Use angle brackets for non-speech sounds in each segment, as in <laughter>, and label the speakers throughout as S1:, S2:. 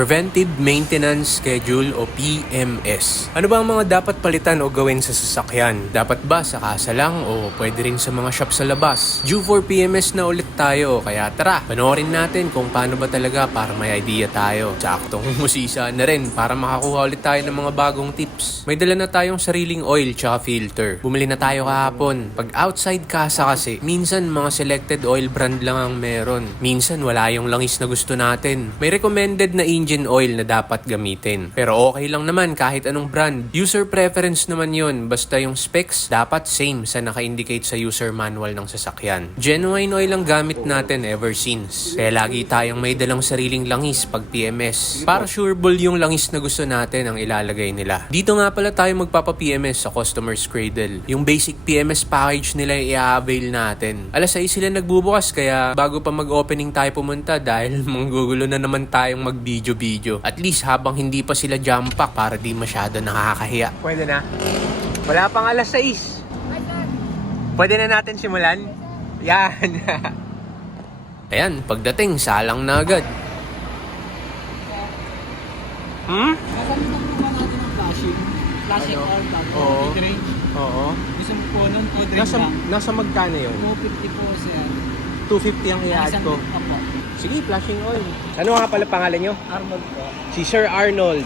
S1: Preventive Maintenance Schedule o PMS. Ano ba ang mga dapat palitan o gawin sa sasakyan? Dapat ba sa kasa lang o pwede rin sa mga shop sa labas? Due for PMS na ulit tayo, kaya tara, panoorin natin kung paano ba talaga para may idea tayo. Saktong <laughs> musisa na rin para makakuha ulit tayo ng mga bagong tips. May dala na tayong sariling oil tsaka filter. Bumili na tayo kahapon. Pag outside kasa kasi, minsan mga selected oil brand lang ang meron. Minsan wala yung langis na gusto natin. May recommended na engine oil na dapat gamitin. Pero okay lang naman kahit anong brand. User preference naman yun. Basta yung specs dapat same sa naka-indicate sa user manual ng sasakyan. Genuine oil ang gamit natin ever since. Kaya lagi tayong may dalang sariling langis pag PMS. Para sureball yung langis na gusto natin ang ilalagay nila. Dito nga pala tayo magpapa-PMS sa Customer's Cradle. Yung basic PMS package nila i-avail natin. Alas 6 sila nagbubukas kaya bago pa mag-opening tayo pumunta <laughs> dahil manggugulo na naman tayong mag-video-video. At least habang hindi pa sila jump pack para di masyado nakakahiya. Pwede na. Wala pang alas 6. Pwede na natin simulan? Yan. <laughs> Ayan, pagdating, salang na agad. Hmm?
S2: Kasama na po ba natin ang flashing? Flashing
S1: Ano?
S2: or bago?
S1: Oo. Oo.
S2: Gusto mo po nun o drink
S1: Nasa,
S2: lang?
S1: nasa magkano yun?
S2: 250 po sir.
S1: 250 ang i-add ko.
S2: Opo.
S1: Sige, flashing oil. Ano nga pala pangalan nyo?
S2: Arnold po.
S1: Si Sir Arnold.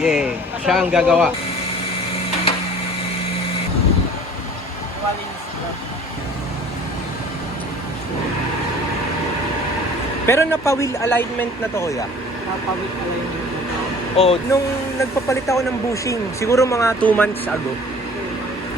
S1: Yeah, siya ang gagawa. Pero napa-wheel alignment na to, kuya.
S2: Napawit alignment po.
S1: Oh, nung nagpapalit ako ng bushing, siguro mga 2 months ago.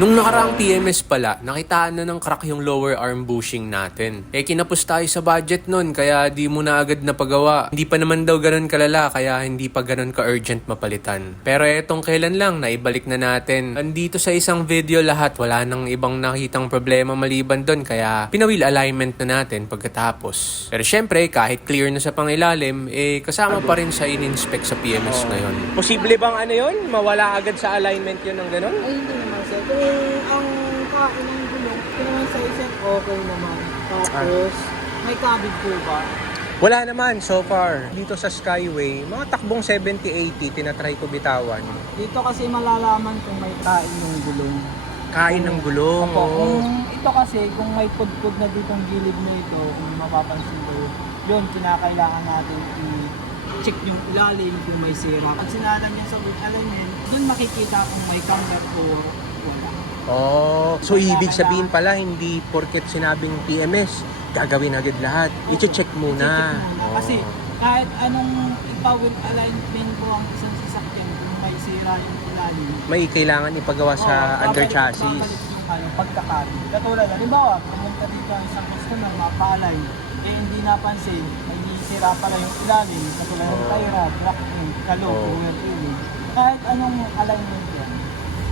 S1: Nung nakaraang PMS pala, nakitaan na ng crack yung lower arm bushing natin. Eh kinapos tayo sa budget nun, kaya di mo na agad napagawa. Hindi pa naman daw ganun kalala, kaya hindi pa ganun ka-urgent mapalitan. Pero etong kailan lang, naibalik na natin. Andito sa isang video lahat, wala nang ibang nakitang problema maliban doon, kaya pinawheel alignment na natin pagkatapos. Pero syempre, kahit clear na sa pangilalim, eh kasama pa rin sa in-inspect sa PMS na yon. Posible bang ano yon? Mawala agad sa alignment yun ng ganun?
S2: Ay hindi. Kung ang kain ng gulong, kung sa isang okay naman. Tapos, may kabig po ba?
S1: Wala naman so far. Dito sa Skyway, mga takbong 70-80, tinatry ko bitawan.
S2: Dito kasi malalaman kung may kain ng gulong.
S1: Kain ng gulong.
S2: Opo, kung ito kasi, kung may pudpud na ditong gilid na ito, kung mapapansin ko, yun, kinakailangan natin i-check yung ilalim kung may sira. Pag sinalan niya sa boot alignment, dun makikita kung may camber or wala.
S1: Oh, so ibig sabihin pala, hindi porket sinabing PMS, gagawin agad lahat. I-check muna.
S2: I-check muna.
S1: Oo.
S2: Kasi kahit anong ipa-wheel alignment po ang isang sasakyan, kung may sira yung ilalim,
S1: may kailangan ipagawa sa
S2: Oo,
S1: under
S2: babalik-
S1: chassis.
S2: babalik yung kanyang pagkakari. Katulad, halimbawa, pumunta dito ang isang customer, mapaalay, eh hindi napansin, may sira pala yung ilalim, katulad ng
S1: Oo.
S2: tie rod, rock ring, kalog,
S1: Oo.
S2: ring. Kahit anong alignment yan,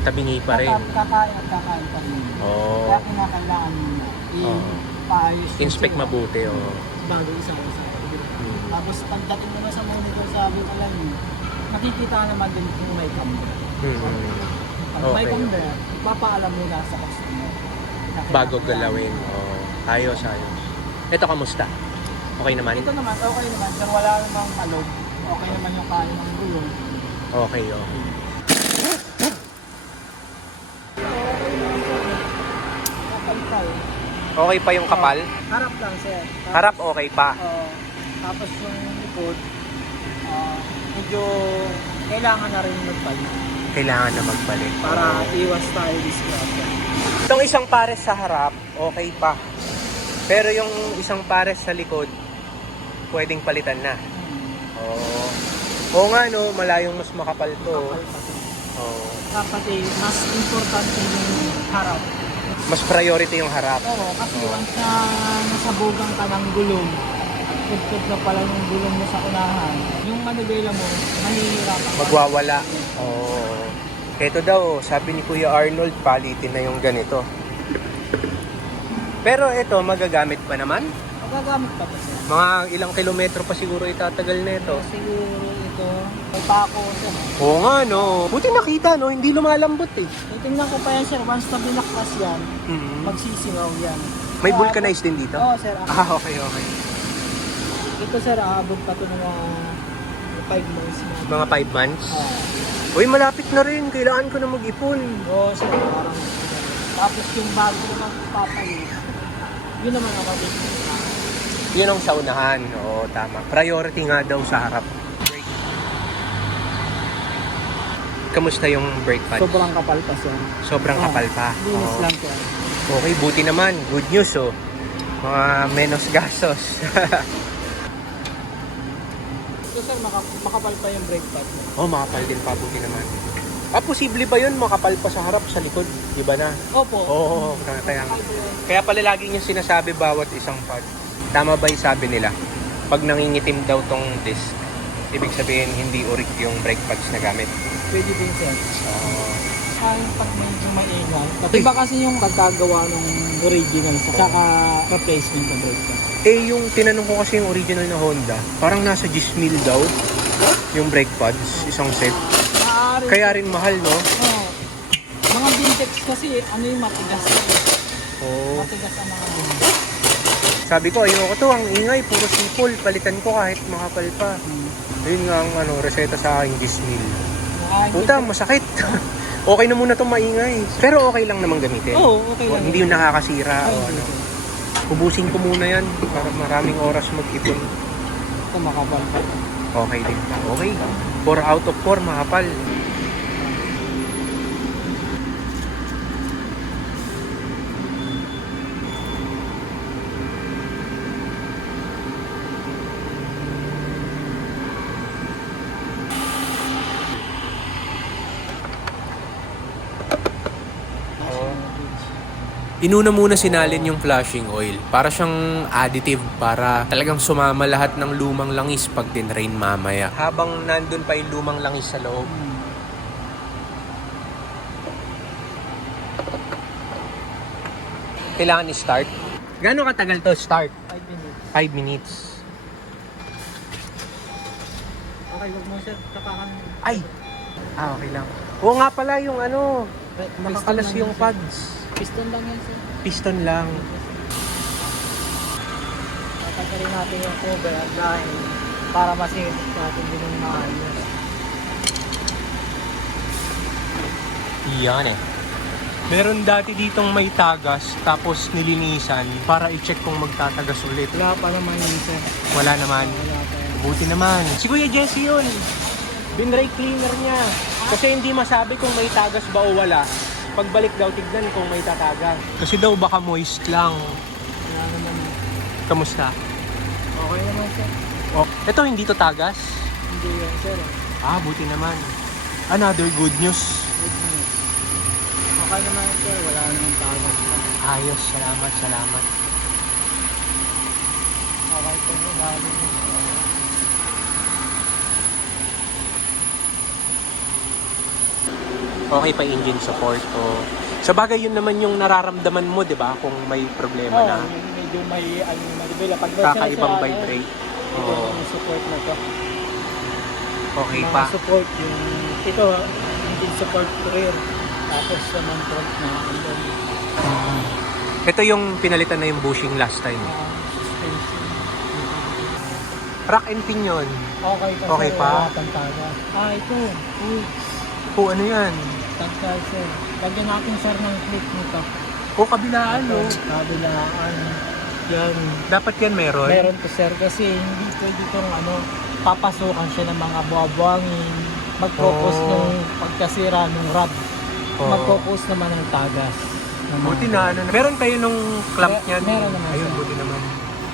S1: Tabingi pa rin.
S2: kaka- kakain at kakain pa rin.
S1: Oo.
S2: Kaya kinakailangan muna
S1: Oo.
S2: i-paayos yung
S1: Inspect
S2: sira
S1: mabuti. Oh.
S2: bago isa sa
S1: Hmm.
S2: Tapos pagdating naman sa monitor sa amin alignment, nakikita naman din kung may camber.
S1: Hmm.
S2: Pag may
S1: Okay.
S2: camber, papaalam muna sa customer. na
S1: Bago
S2: kailangan.
S1: galawin. Oh. Ayos, ayos. Ito, kamusta? Okay naman?
S2: Ito naman, okay naman, pero wala namang kalog. Okay naman yung kain ng gulong.
S1: Okay, okay.
S2: Okay naman po. Kapal
S1: Okay pa yung kapal?
S2: Harap lang, sir. Tapos,
S1: Harap okay pa.
S2: oo. tapos yung likod, ah, medyo kailangan na rin magpalit
S1: Kailangan na magbalik.
S2: para iwas tayo disgrasya.
S1: Itong isang pares sa harap, okay pa. Pero yung isang pares sa likod, pwedeng palitan na.
S2: Hmm.
S1: Oo. Oo nga no, malayong mas makapal to.
S2: Kapal kasi.
S1: Oo.
S2: Dapat eh, mas importante yung harap.
S1: Mas priority yung harap.
S2: Oo, kasi once na nasabugan ka ng gulong pagpag na pala yung gulong mo sa unahan, yung manibela mo, manihirapan ka.
S1: Magwawala. Oo. Ito daw, sabi ni Kuya Arnold, palitin na yung ganito. Pero ito, magagamit pa naman.
S2: Magagamit pa ba siya?
S1: Mga ilang kilometro pa siguro itatagal na ito.
S2: Siguro may pako siya.
S1: Oo nga no. Buti nakita no, hindi lumalambot eh.
S2: Titingnan ko pa yan sir, once na binaklas yan,
S1: Mhm.
S2: magsisingaw yan.
S1: May
S2: So,
S1: vulcanized din dito?
S2: Oo sir.
S1: Ah, okay, okay.
S2: Ito sir, aabot pa to ng mga 5 months.
S1: Mga 5 months?
S2: Ah.
S1: Uy, malapit na rin. Kailangan ko na mag-ipon.
S2: Oo, sir, parang tapos yung bago ko magpapalit, yun naman ang mabigyan.
S1: Yun ang sa unahan. Oo, tama. Priority nga daw sa harap. Brake. Kamusta yung brake pads?
S2: Sobrang kapal pa sir.
S1: Sobrang
S2: Oo.
S1: kapal pa.
S2: Linis
S1: Oo.
S2: lang sir.
S1: Okay, buti naman. Good news, oh. Mga menos gastos. <laughs>
S2: Ito sir, maka- makapal pa yung brake pad.
S1: oh, makapal din pa. Buti naman. Ah, posible ba yun makapal pa sa harap, sa likod? Di ba na?
S2: Opo.
S1: Oo, kaya, kaya,
S2: yun.
S1: kaya pala lagi niya sinasabi bawat isang pad. Tama ba yung sabi nila? Pag nangingitim daw tong disc, ibig sabihin hindi orig yung brake pads na gamit.
S2: Pwede din sir.
S1: Oh.
S2: Ay, pag medyo maingay. Iba kasi yung pagkagawa ng original sa saka replacement ng brake pad.
S1: Eh, yung tinanong ko kasi yung original na Honda, parang nasa 10 mil daw yung brake pads, isang set.
S2: Maaari.
S1: Kaya rin mahal, no?
S2: Oo. mga vintage kasi, ano yung matigas na eh.
S1: Oo.
S2: Matigas ang mga vintage.
S1: Sabi ko, ayoko to, ang ingay, puro sipol, palitan ko kahit makapal pa.
S2: Hmm.
S1: Yun nga ang ano, reseta sa akin, 10 mil.
S2: Ah,
S1: Puta, masakit. <laughs> okay na muna itong maingay. Pero okay lang naman gamitin.
S2: Oo, okay
S1: O,
S2: lang.
S1: Hindi yung nakakasira
S2: Ay,
S1: o ano. Ubusin ko muna yan para maraming oras mag-ipon.
S2: Ito makapal pa.
S1: Okay din. Okay. 4 out of 4, makapal. Inuna muna sinalin yung flashing oil para siyang additive para talagang sumama lahat ng lumang langis pag tinrain mamaya. Habang nandun pa yung lumang langis sa loob. Kailangan i-start. Gano'ng katagal to start?
S2: 5 minutes.
S1: 5 minutes.
S2: Okay, wag mo sir. Tapakan.
S1: Ay! Ah, okay lang. Oo nga pala yung ano,
S2: lang
S1: yung pads.
S2: Piston lang yan sir.
S1: Piston lang.
S2: Tatanggalin natin yung cover at dahil para masingit natin din yung maayos.
S1: Yan eh. Meron dati ditong may tagas tapos nilinisan para i-check kung magtatagas ulit.
S2: Wala pa naman yun sir.
S1: Wala naman.
S2: Wala pa yan.
S1: Buti naman. Si Kuya Jesse yun. Binray cleaner niya. Kasi hindi masabi kung may tagas ba o wala. Pagbalik daw tignan kung may tatagas. Kasi daw baka moist lang.
S2: Wala naman.
S1: Kamusta?
S2: Okay naman sir.
S1: Oh, ito hindi to tagas.
S2: Hindi yan sir.
S1: Ah, buti naman. Another good news.
S2: Good news. Okay naman sir. Wala namang tagas.
S1: Ayos, salamat, salamat.
S2: Okay po. Dahil
S1: Okay pa engine support o sa bagay yun naman yung nararamdaman mo, 'di ba? Kung may problema
S2: Oo,
S1: na
S2: medyo may ano na diba? Pag
S1: kakaibang
S2: sa-
S1: vibrate.
S2: Ito
S1: Oo,
S2: yung support na to.
S1: okay
S2: Mga
S1: pa.
S2: support yung ito engine support rear tapos naman front na andun
S1: Ito yung pinalitan na yung bushing last time.
S2: uh.
S1: Rack and pinion.
S2: Okay pa
S1: Okay pa?
S2: Ah, ito. Uy,
S1: O ano yan?
S2: tagkal sir. Lagyan natin sir ng clip nito.
S1: O kabilaan, no?
S2: Kabilaan. Yan.
S1: Dapat yan meron.
S2: Meron to sir kasi hindi pwede itong ano, papasukan siya ng mga buwabuwangin. Mag-focus
S1: Oh.
S2: nung pagkasira ng rod.
S1: Oo.
S2: Mag-focus naman ng tagas. Ng
S1: Buti na, ano, meron kayo nung clamp
S2: Mer-
S1: niyan?
S2: meron naman,
S1: Ayun,
S2: sir.
S1: buti naman.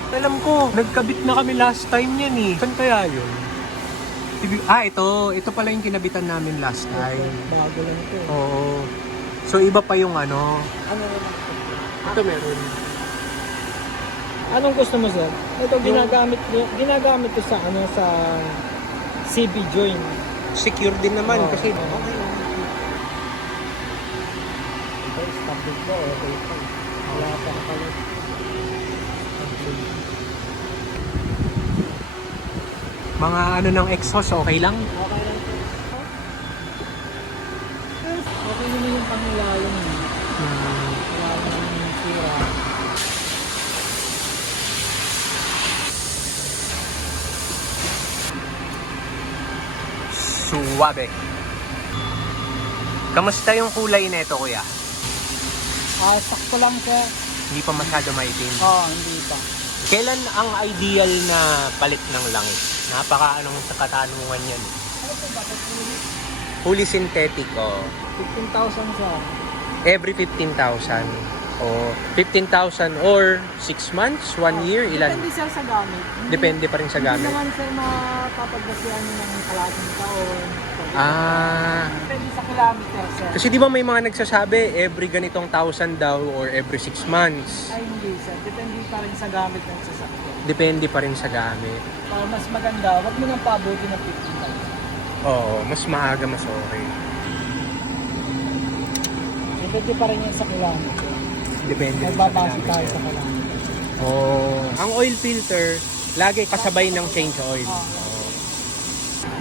S1: Alam ko, nagkabit na kami last time yan eh. Saan kaya yun? Ah, ito. Ito pala yung kinabitan namin last time.
S2: Bago lang ito. eh.
S1: Oo. So, iba pa yung ano.
S2: Ano naman?
S1: Ito meron.
S2: Anong gusto mo sir? Ito ginagamit ginagamit ko sa ano sa CB joint.
S1: Secure din naman
S2: Oo.
S1: kasi
S2: Oo. Ito stable ko okay pa. Wala pa
S1: Mga ano ng exhaust, okay lang?
S2: Okay lang. po. Okay naman yung pangilalim.
S1: Hmm.
S2: Ilalim yung sira.
S1: Suwabe. Kamusta yung kulay nito, kuya?
S2: Ah, sakto lang ko.
S1: Hindi pa masyado maitim.
S2: Oo, oh, hindi pa.
S1: Kailan ang ideal na palit ng langis? Napaka anong sa katanungan yan.
S2: Ano po ba?
S1: Fully synthetic, oh.
S2: 15,000 sir.
S1: Every 15,000. Oh, 15,000 or 6 months, 1 year, ilan?
S2: Depende sir sa gamit. Hindi-
S1: Depende pa rin sa
S2: Hindi
S1: gamit.
S2: naman sir mapapagdasihan nyo ng kalating taon.
S1: Ah.
S2: Depende sa kilometer sir.
S1: Kasi di ba may mga nagsasabi every ganitong 1,000 daw or every 6 months.
S2: Ay hindi sir. Depende pa rin sa gamit ng sasakyan.
S1: Depende pa rin sa gamit.
S2: Para mas maganda, wag mo nang pabuti ng 15,000.
S1: Oo, mas maaga, mas okay.
S2: Depende pa rin yan sa kilometer.
S1: Depende gamit.
S2: tayo sa kilometer.
S1: Oo. Ang oil filter, lagi kasabay ng change oil.
S2: Oo.
S1: Oo.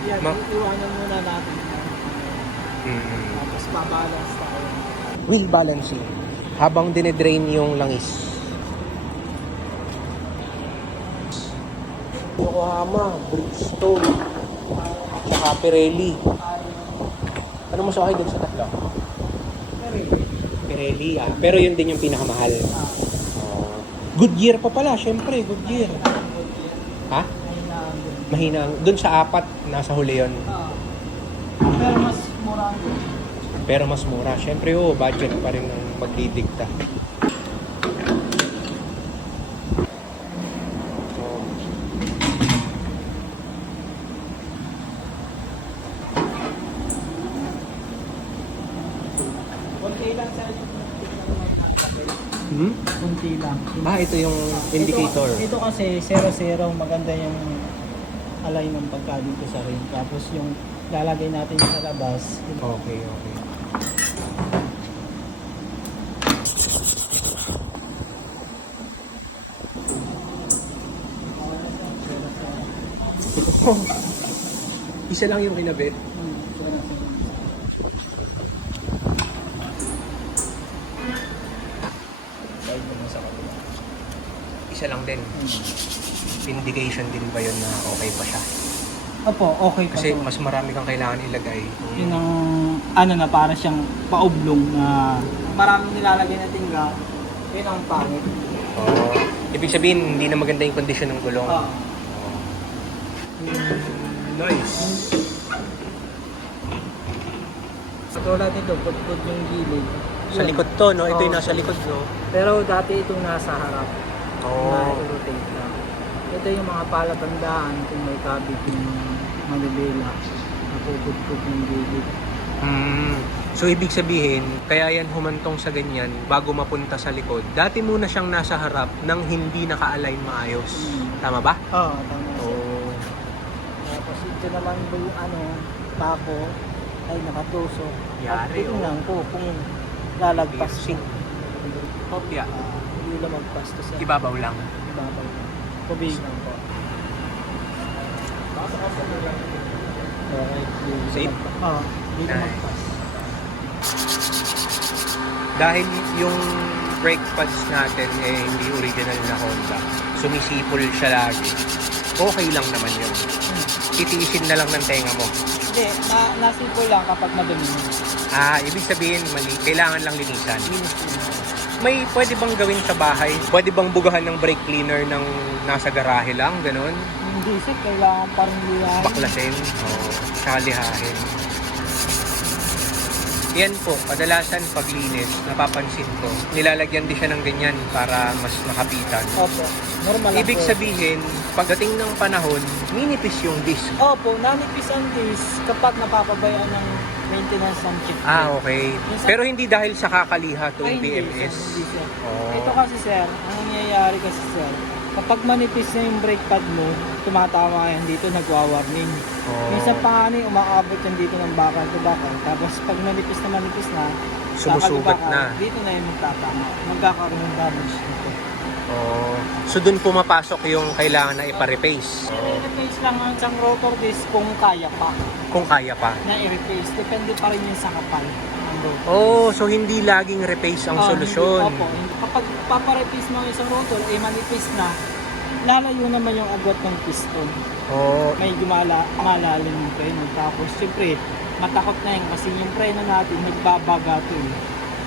S2: Yan,
S1: Ma-
S2: iwanan muna natin.
S1: Mm.
S2: Tapos babalance tayo.
S1: Wheel balancing. Habang dinedrain yung langis. Yokohama, Bridgestone, tsaka Pirelli. Ano mo sa akin dun sa tatlo? Pirelli ah. Pero yun din yung pinakamahal. Oh. Goodyear pa pala, syempre, Goodyear. Ha? Mahina. Doon sa apat, nasa huli yun.
S2: Pero mas mura ang
S1: Pero mas mura. Syempre, oh, budget pa rin ang magdidikta. Oh.
S2: Kunti lang sa
S1: Hmm?
S2: Kunti lang.
S1: Ah, ito yung indicator.
S2: Ito, ito kasi 0-0, maganda yung alay ng pagka dito sa rim. Tapos yung lalagay natin sa labas.
S1: Okay, okay. <laughs> Isa lang yung kinabit.
S2: Hmm, 0-0. Side naman sa kabila.
S1: Isa lang din. Indication din ba yun na okay pa siya?
S2: Opo, okay pa
S1: Kasi
S2: to.
S1: mas marami kang kailangan ilagay.
S2: Yun ang ano na para siyang paublong na maraming nilalagay na tingga. Yun ang pangit.
S1: Oo. Ibig sabihin, hindi na maganda yung kondisyon ng gulong.
S2: Ah.
S1: Oo. Nice.
S2: Sa tulad nito, pudpud yung gilid.
S1: Sa
S2: Yun.
S1: likod to, no? Ito yung
S2: Oo.
S1: nasa likod, no?
S2: Pero dati itong nasa harap. Na
S1: Oo.
S2: rotate lang. Ito yung mga palabandaan kung may kabit yung malibela. Napupudpud yung gilid.
S1: Hmm. So, ibig sabihin, kaya yan humantong sa ganyan bago mapunta sa likod. Dati muna siyang nasa harap nang hindi naka-align maayos.
S2: Mm.
S1: Tama ba?
S2: Oo, tama. sir.
S1: Oo.
S2: Tapos ito naman po yung ano, tapo ay nakatusok.
S1: Yari,
S2: At
S1: oh.
S2: tingnan ko kung lalagpas siya.
S1: Kopya.
S2: Ah, hindi lumagpas to sa
S1: Ibabaw lang.
S2: ibabaw. Tubigan po. Okay.
S1: Safe?
S2: Oo,
S1: Nice.
S2: lumagpas.
S1: Dahil yung brake pads natin eh hindi original na Honda. Sumisipol siya lagi. Okay lang naman yun. Titiisin na lang ng tenga mo.
S2: Hindi, na, nasipo lang kapag madumi.
S1: Ah, ibig sabihin, mali. Kailangan lang linisan.
S2: Yun.
S1: May pwede bang gawin sa bahay? Pwede bang bugahan ng brake cleaner ng nasa garahe lang? Ganon?
S2: Hindi sir, kailangan pa rin liyahin.
S1: Baklasin? Oo. Tsaka lihahin. Yan po, kadalasan paglinis, napapansin ko, nilalagyan din siya ng ganyan para mas makapitan.
S2: Opo, normal lang
S1: Ibig
S2: po.
S1: sabihin, pagdating ng panahon, ninipis yung disc.
S2: Opo, nanipis ang disc kapag napapabayaan ng maintenance ng chip.
S1: Ah, okay. Pero hindi dahil sa kakaliha to
S2: Ay, hindi,
S1: PMS.
S2: sir, Hindi, sir.
S1: Oh.
S2: Ito kasi sir, ang nangyayari kasi sir, kapag manipis na yung brake pad mo, tumatawa yan dito, nagwa-warning.
S1: Oh.
S2: Minsan pa nga ni, umaabot yan dito ng bakal to bakal. Tapos pag manipis na manipis na,
S1: Sumusugat
S2: bakal to bakal,
S1: na.
S2: Dito na yung magtatama. Magkakaroon ng damage dito.
S1: Oh. So dun pumapasok yung kailangan na ipa-replace. Oh.
S2: I-replace lang ang isang rotor disc kung kaya pa
S1: Kung kaya pa.
S2: na i-replace. Depende pa rin yun sa kapal ng rotor.
S1: Oh, so hindi laging replace ang
S2: Ah,
S1: solusyon.
S2: Hindi, opo. Kapag papareplace mo ang isang rotor, eh manipis na, lalayo naman yung agwat ng piston.
S1: Oo.
S2: May gumala, malalim yung preno. Tapos, siyempre, matakot na yun kasi yung preno natin, nagbabaga to eh.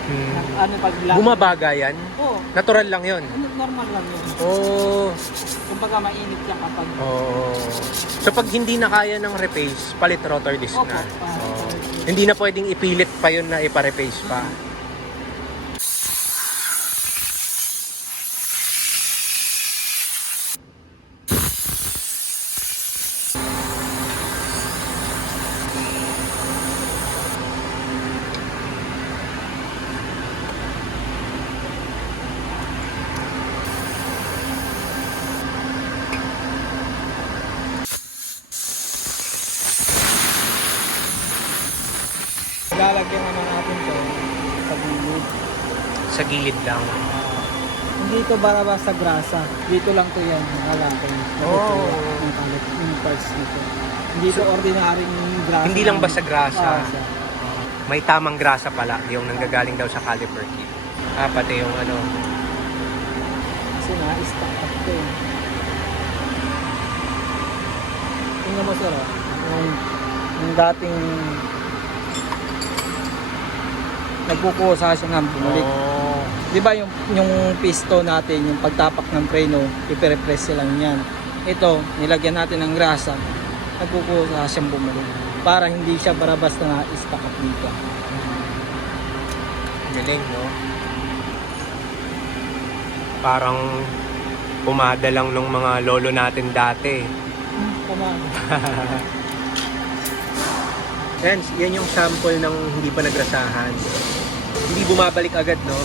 S1: Hmm.
S2: Ano pag la-
S1: Bumabaga yan?
S2: Oo,
S1: Natural lang yun?
S2: ano, normal lang yun.
S1: Oo.
S2: Kumbaga mainit lang kapag
S1: Oo. So pag hindi na kaya ng repace, palit rotor disc
S2: Opo,
S1: na.
S2: ah,
S1: Oo. Hindi na pwedeng ipilit pa yun na ipa-repace pa.
S2: lalagyan naman natin to sa gilid.
S1: Sa gilid lang.
S2: Hindi to barabas sa grasa. Dito lang to yan, nakalaki.
S1: Oo.
S2: Yung kalit, yung parts nito. Hindi to ordinary yung grasa.
S1: Hindi lang basta grasa.
S2: Ah, siya.
S1: May tamang grasa pala, yung nanggagaling daw sa caliper kit. Ah, pati yung ano.
S2: Kasi na-stack up to eh. Tingnan mo sir, oh. yung, yung dating nagkukusa siya ng bumalik.
S1: Oh.
S2: Di ba yung, yung piston natin, yung pagtapak ng preno, ipirepress lang yan. Ito, nilagyan natin ng grasa, nagkukusa siyang bumalik. Para hindi siya barabas na stack up dito.
S1: Galing, no? Parang pumada lang nung mga lolo natin dati.
S2: Hmm, <laughs>
S1: yan yung sample ng hindi pa nagrasahan. Hindi bumabalik agad, no?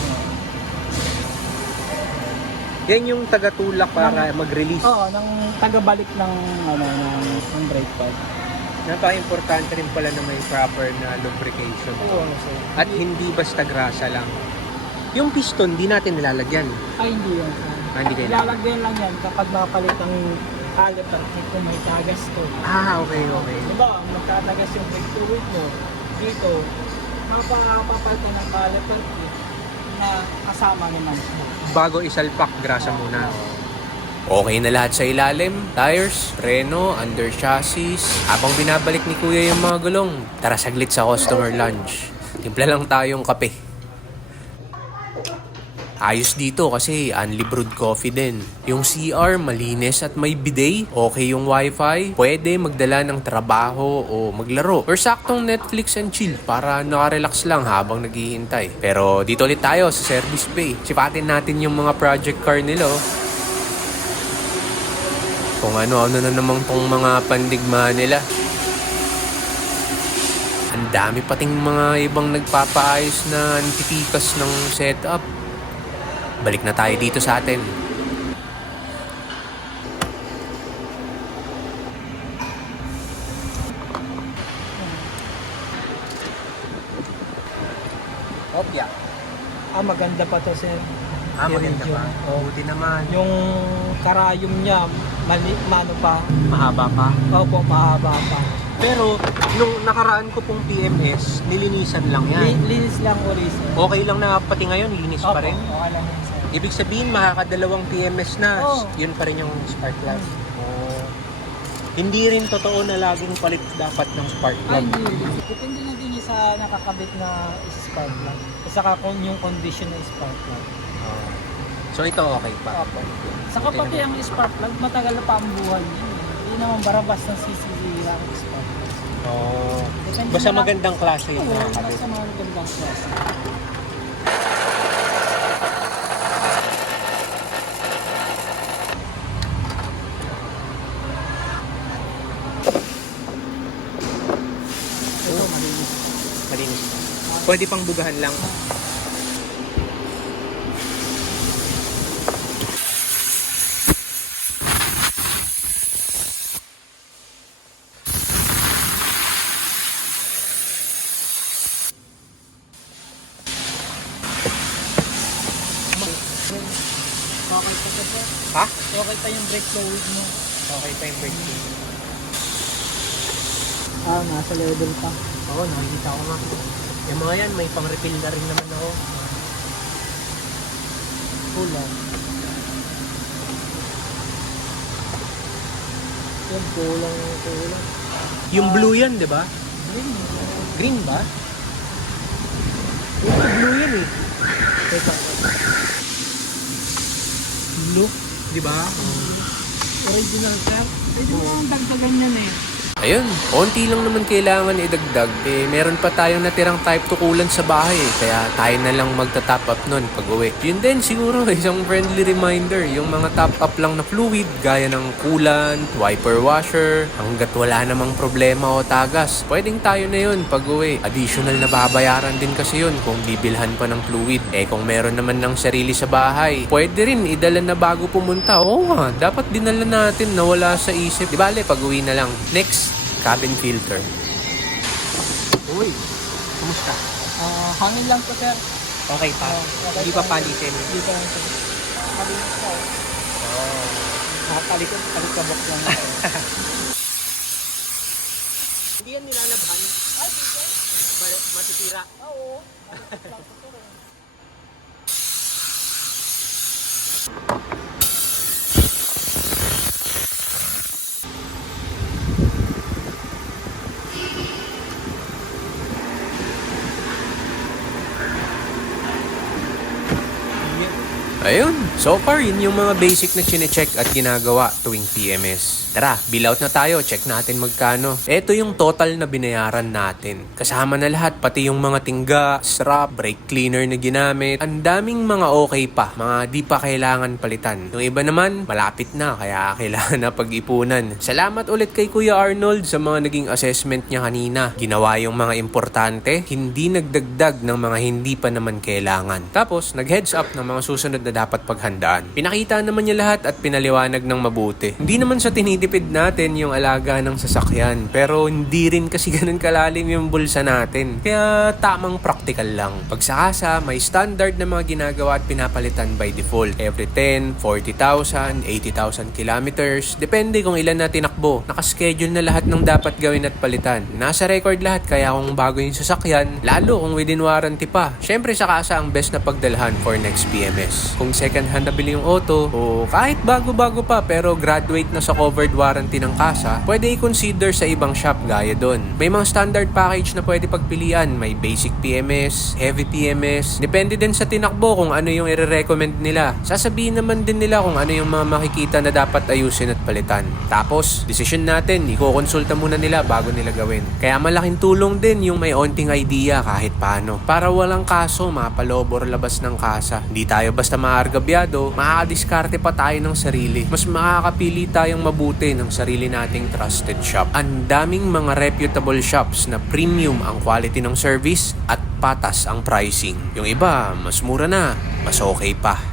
S1: Yan yung tagatulak para mag-release.
S2: Oo, nang tagabalik ng, ano, ng, ng brake pad.
S1: Napaka-importante rin pala na may proper na lubrication.
S2: Oo, sir.
S1: At hindi basta grasa lang. Yung piston, di natin nilalagyan.
S2: Ay, hindi yan. sir.
S1: Ah, hindi kailangan.
S2: Ilalagyan lang yan kapag mapalit ang caliper kung may tagas to.
S1: Ah, okay, okay.
S2: Diba, magtatagas yung brake fluid mo. Dito, mapapapalitan ng caliper kit na kasama naman siya.
S1: Bago isalpak, grasa muna. Okay na lahat sa ilalim, tires, preno, under chassis. Habang binabalik ni kuya yung mga gulong, tara saglit sa customer lunch. Timpla lang tayong kape. Ayos dito kasi unli brewed coffee din. Yung CR malinis at may bidet, okay yung wifi, pwede magdala ng trabaho o maglaro. Or saktong Netflix and chill para nakarelax lang habang naghihintay. Pero dito ulit tayo sa service bay. Sipatin natin yung mga project car nila. oh. Kung ano-ano na namang tong mga pandigma nila. Ang dami pating mga ibang nagpapaayos na antipikas ng setup. Balik na tayo dito sa atin. Opya.
S2: Ah, maganda pa to, sir.
S1: Ah, maganda pa.
S2: oh.
S1: Buti naman.
S2: Yung karayom niya, mali, mano pa.
S1: Mahaba pa.
S2: Opo, mahaba pa.
S1: Pero, nung nakaraan ko pong PMS, nilinisan lang
S2: Li,
S1: yan.
S2: linis lang uli, sir.
S1: Okay lang na pati ngayon, linis pa
S2: Opo,
S1: rin.
S2: okay lang yun, sir.
S1: Ibig sabihin, makakadalawang PMS na.
S2: Oo.
S1: Yun pa rin yung spark plug. Oo. Hindi rin totoo na laging palit dapat ng spark
S2: Ay,
S1: plug.
S2: hindi. Depende na din yun sa nakakabit na spark plug. At saka kung yung condition ng spark plug.
S1: Oo. So ito okay pa.
S2: Opo. Saka pati ang spark plug, matagal na pa ang buhay niya. Hindi naman barabas ng sisira ang spark plug.
S1: Oo.
S2: Depende
S1: Basta
S2: na
S1: magandang klase yung
S2: Oo, basta magandang klase. Ito, malinis.
S1: Malinis pa. Pwede pang bugahan lang.
S2: Okay pa ka sir?
S1: Ha?
S2: Okay pa yung brake fluid mo.
S1: Okay pa yung brake fluid.
S2: Ah, nasa level pa.
S1: Oo, nakikita ko nga. Yung mga yan, may pang-refill na rin naman ako.
S2: Kulang. Yan, kulang, kulang.
S3: Yung blue yan, di ba?
S2: Green.
S3: Green ba? Yung blue yan eh.
S2: Teka.
S3: Blue? Di ba?
S2: Original, sir. Pwede mo dagdagan yan eh.
S3: Ayun, konti lang naman kailangan idagdag. Eh, meron pa tayong natirang type tukulan sa bahay eh. Kaya tayo na lang magta-top up nun pag uwi. Yun din siguro, <laughs> isang friendly reminder. Yung mga top up lang na fluid, gaya ng coolant, wiper washer, hanggat wala namang problema o tagas. Pwedeng tayo na yun pag uwi. Additional na babayaran din kasi yun kung bibilhan pa ng fluid. Eh kung meron naman ng sarili sa bahay, pwede rin idala na bago pumunta. Oo nga, dapat dinala natin na wala sa isip. Di bale, pag uwi na lang. Next, cabin filter.
S1: Uy, kumusta?
S2: Ah, hangin lang to, sir.
S1: Okay pa.
S2: Oh, okay
S1: Hindi
S2: pa.
S1: pa palitin.
S2: Dito lang, sir. Malinis pa. Oh. Nakapalikot, palikabok lang. <laughs>
S1: Hindi yan nilalabhan. Ay, Matitira.
S2: Oo. <laughs>
S3: Ayun, so far yun yung mga basic na chinecheck at ginagawa tuwing PMS. Tara, bill out na tayo, check natin magkano. Ito yung total na binayaran natin. Kasama na lahat, pati yung mga tingga, strap, brake cleaner na ginamit. Ang daming mga okay pa, mga di pa kailangan palitan. Yung iba naman, malapit na, kaya kailangan <laughs> na pag-ipunan. Salamat ulit kay Kuya Arnold sa mga naging assessment niya kanina. Ginawa yung mga importante, hindi nagdagdag ng mga hindi pa naman kailangan. Tapos, nag-heads up ng mga susunod na dapat paghandaan. Pinakita naman niya lahat at pinaliwanag ng mabuti. Hindi naman sa tinitipid natin yung alaga ng sasakyan, pero hindi rin kasi <laughs> ganun kalalim yung bulsa natin. Kaya tamang practical lang. Pag sa kasa, may standard na mga ginagawa at pinapalitan by default. Every 10, 40,000, 80,000 kilometers. Depende kung ilan na tinakbo. Nakaschedule na lahat ng dapat gawin at palitan. Nasa record lahat kaya kung bago yung sasakyan, lalo kung within warranty pa. Syempre sa kasa ang best na pagdalhan for next PMS. Kung second hand nabili yung auto, o kahit bago-bago pa pero graduate na sa covered warranty ng kasa, pwede i-consider sa ibang shop gaya doon. May mga standard package na pwede pagpilian. May basic PMS, heavy PMS. Depende din sa tinakbo kung ano yung i-recommend nila. Sasabihin naman din nila kung ano yung mga makikita na dapat ayusin at palitan. Tapos, decision natin, iko-consulta muna nila bago nila gawin. Kaya malaking tulong din yung may onting idea kahit paano. Para walang kaso, mapalobor labas ng kasa. Hindi tayo basta maargabyado, makakadiskarte pa tayo ng sarili. Mas makakapili tayong mabuti ng sarili nating trusted shop. Ang daming mga reputable shops na premium ang quality ng service at patas ang pricing. Yung iba, mas mura na, mas okay pa.